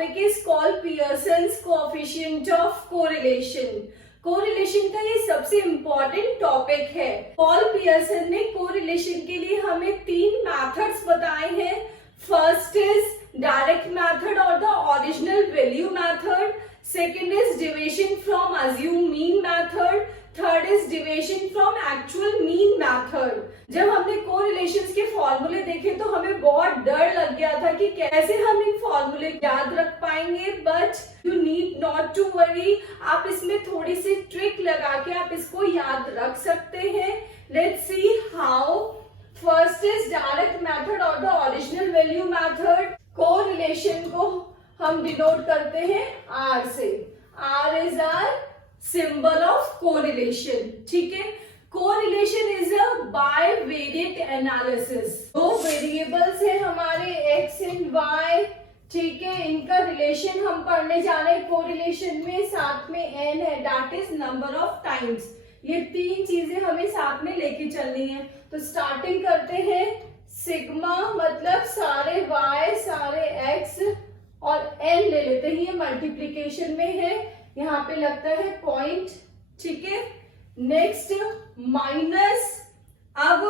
Topic is called Pearson's coefficient of correlation. Correlation का ये सबसे इंपॉर्टेंट टॉपिक है। पॉल पियर्सन ने कोरिलेशन के लिए हमें 3 मेथड्स बताए हैं। फर्स्ट इज डायरेक्ट मेथड और the original value method, second is division from assume mean method, third is division from actual mean method. जब हमने कोरिलेशंस के फॉर्मूले देखे तो हमें बहुत डर लग गया था कि कैसे हम इन फॉर्मूले याद रख पाएंगे, but you need not to worry. आप इसमें थोड़ी सी ट्रिक लगा के आप इसको याद रख सकते हैं। Let's see how. First is direct method और the original value method. Correlation को हम डिनोट करते हैं आर से। R is r symbol of correlation. ठीक है, correlation is a bivariate analysis. 2 variables है हमारे x एंड y। ठीक है, इनका रिलेशन हम पढ़ने जा रहे हैं कोरिलेशन में। साथ में n है, that is number of times. ये 3 चीजें हमें साथ में लेके चलनी है। तो स्टार्टिंग करते हैं। सिग्मा मतलब सारे y सारे x और n ले लेते हैं। ये मल्टीप्लीकेशन में है, यहाँ पे लगता है पॉइंट। ठीक है, नेक्स्ट माइनस। अब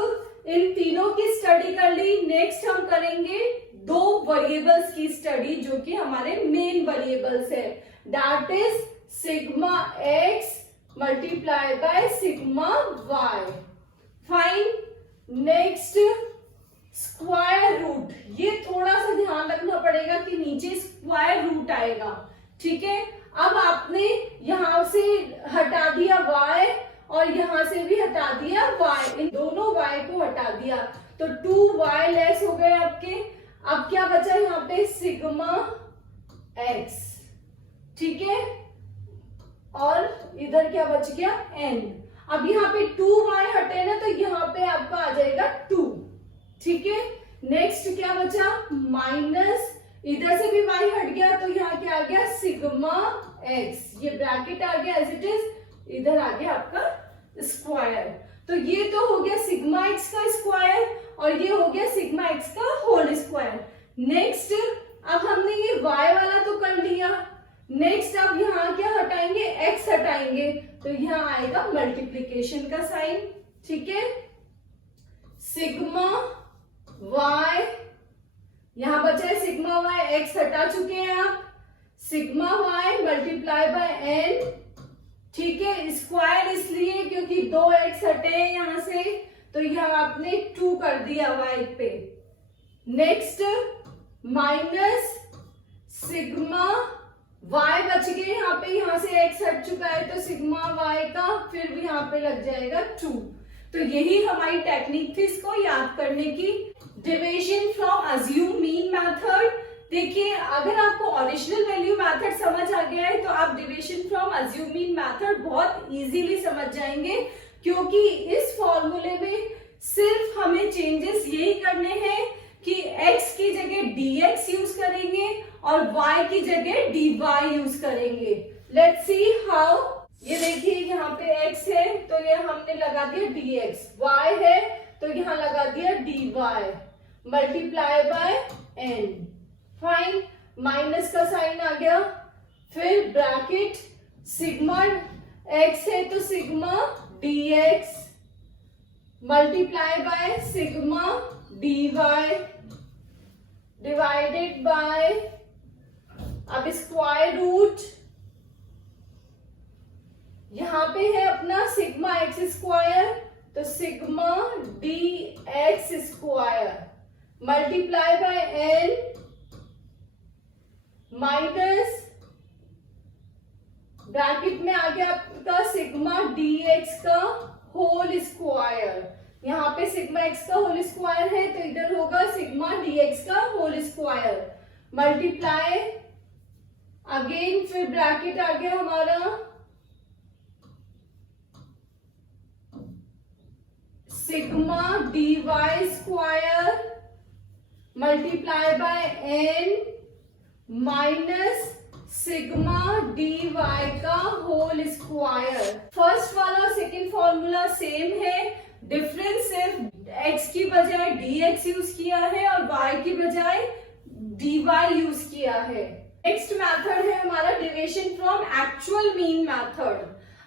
इन तीनों की स्टडी कर ली। नेक्स्ट हम करेंगे 2 वेरिएबल्स की स्टडी जो कि हमारे मेन वेरिएबल्स है। That is sigma x multiply by sigma y। Fine. Next square root. ये थोड़ा सा ध्यान रखना पड़ेगा कि नीचे स्क्वायर रूट आएगा। ठीक है, अब आपने यहां से हटा दिया y और यहां से भी हटा दिया y, इन दोनों y को हटा दिया तो 2y लेस हो गए आपके। अब क्या बचा यहाँ पे? Sigma x। ठीक है, और इधर क्या बच गया? n। अब यहाँ पे 2y हटे ना तो यहाँ पे आपका आ जाएगा 2। ठीक है, नेक्स्ट क्या बचा? माइनस, इधर से भी y हट गया तो यहाँ क्या आ गया? Sigma x। ये ब्रैकेट आ गया एज इट इज, इधर आ गया आपका स्क्वायर। तो ये तो हो गया सिग्मा x का स्क्वायर और ये हो गया सिग्मा x का होल स्क्वायर। नेक्स्ट अब हमने ये y वाला तो कर लिया। नेक्स्ट अब यहाँ क्या हटाएंगे? x हटाएंगे तो यहाँ आएगा मल्टीप्लीकेशन का साइन। ठीक है, सिग्मा y, यहां बचा है सिग्मा y, x हटा चुके हैं आप। Sigma y multiply by n। ठीक है, स्क्वायर इसलिए क्योंकि 2x हटे हैं यहां से तो यहां आपने 2 कर दिया y पे। नेक्स्ट माइनस सिग्मा y बच गए यहाँ पे, यहाँ से x हट चुका है तो सिग्मा y का फिर भी यहाँ पे लग जाएगा 2। तो यही हमारी टेक्निक थी इसको याद करने की। Division from assume mean method. देखिए, अगर आपको ओरिजिनल वैल्यू मेथड समझ आ गया है तो आप division from assume mean method बहुत इजीली समझ जाएंगे, क्योंकि इस फॉर्मूले में सिर्फ हमें चेंजेस यही करने हैं कि x की जगह dx यूज करेंगे और y की जगह dy यूज करेंगे। Let's see how. ये देखिए, यहाँ पे x है तो ये हमने लगा दिया dx, y है तो यहाँ लगा दिया dy multiply by n। Fine, minus का साइन आ गया। फिर ब्रैकेट, सिग्मा x है तो sigma dx multiply by sigma dy divided by, अब स्क्वायर रूट, यहां पे है अपना सिग्मा x स्क्वायर तो sigma dx square multiply by n minus bracket में आ गया आपका सिग्मा dx का होल स्क्वायर। यहाँ पे सिग्मा x का होल स्क्वायर है तो इधर होगा सिग्मा dx का होल स्क्वायर मल्टीप्लाई अगेन, फिर ब्रैकेट आ गया हमारा sigma dy square multiply by n minus sigma dy का होल स्क्वायर। फर्स्ट वाला सेकेंड फॉर्मूला सेम है, डिफरेंस सिर्फ x की बजाय dx यूज किया है और y की बजाय dy यूज किया है। नेक्स्ट मेथड है हमारा derivation from actual mean method.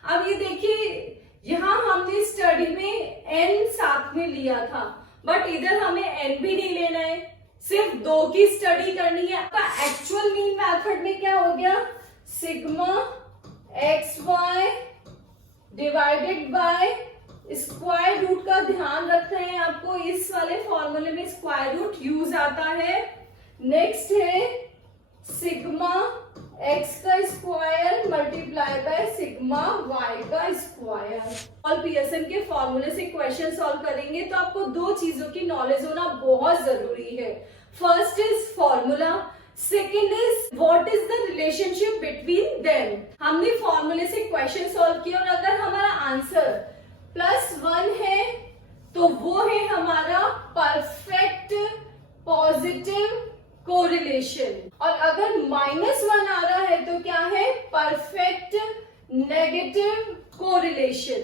अब ये देखिए, यहाँ हमने स्टडी में n साथ में लिया था, बट इधर हमें n भी नहीं लेना है, सिर्फ 2 की स्टडी करनी है। आपका एक्चुअल मीन मेथड में क्या हो गया, sigma xy divided by square root का ध्यान रख रहे हैं आपको, इस वाले फॉर्मूले में स्क्वायर रूट यूज आता है। नेक्स्ट है सिग्मा x का square multiply by sigma y का स्क्वायर। पॉल पियर्सन के फॉर्मूले से क्वेश्चन सॉल्व करेंगे तो आपको 2 चीजों की नॉलेज होना बहुत जरूरी है। First is formula, second is what is the relationship between them. हमने फॉर्मूले से क्वेश्चन सॉल्व किया और अगर हमारा आंसर +1 है तो वो है हमारा परफेक्ट पॉजिटिव कोरिलेशन, और अगर -1 आ रहा है तो क्या है, परफेक्ट नेगेटिव कोरिलेशन।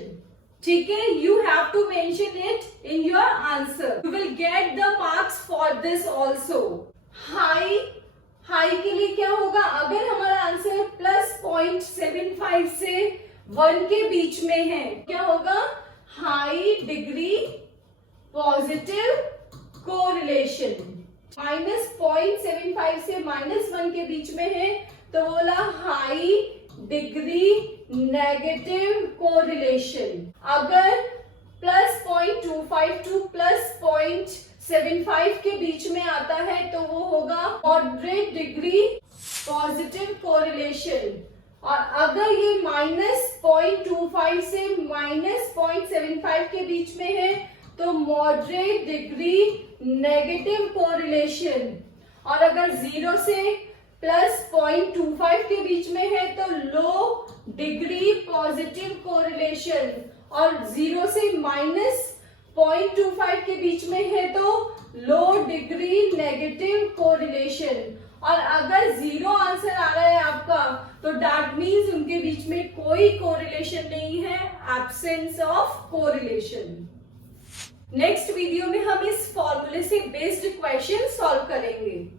ठीक है, you have to mention it in your answer, you will get the marks for this also. High के लिए क्या होगा, अगर हमारा आंसर +0.75 से 1 के बीच में है, क्या होगा, हाई डिग्री पॉजिटिव कोरिलेशन। -0.75 से -1 के बीच में है तो बोला हाई डिग्री नेगेटिव कोरिलेशन। अगर +0.25 टू +0.75 के बीच में आता है तो वो होगा मॉडरेट डिग्री पॉजिटिव कोरिलेशन, और अगर ये -0.25 से -0.75 के बीच में है तो मॉडरेट डिग्री नेगेटिव कोरिलेशन, और अगर 0 से +0.25 के बीच में है तो लो डिग्री पॉजिटिव कोरिलेशन, और 0 से -0.25 के बीच में है तो लो डिग्री नेगेटिव कोरिलेशन, और अगर 0 आंसर आ रहा है आपका तो दैट मीन्स उनके बीच में कोई कोरिलेशन नहीं है, absence of correlation. Next video में हम इस फॉर्मूले से बेस्ड क्वेश्चन सॉल्व करेंगे।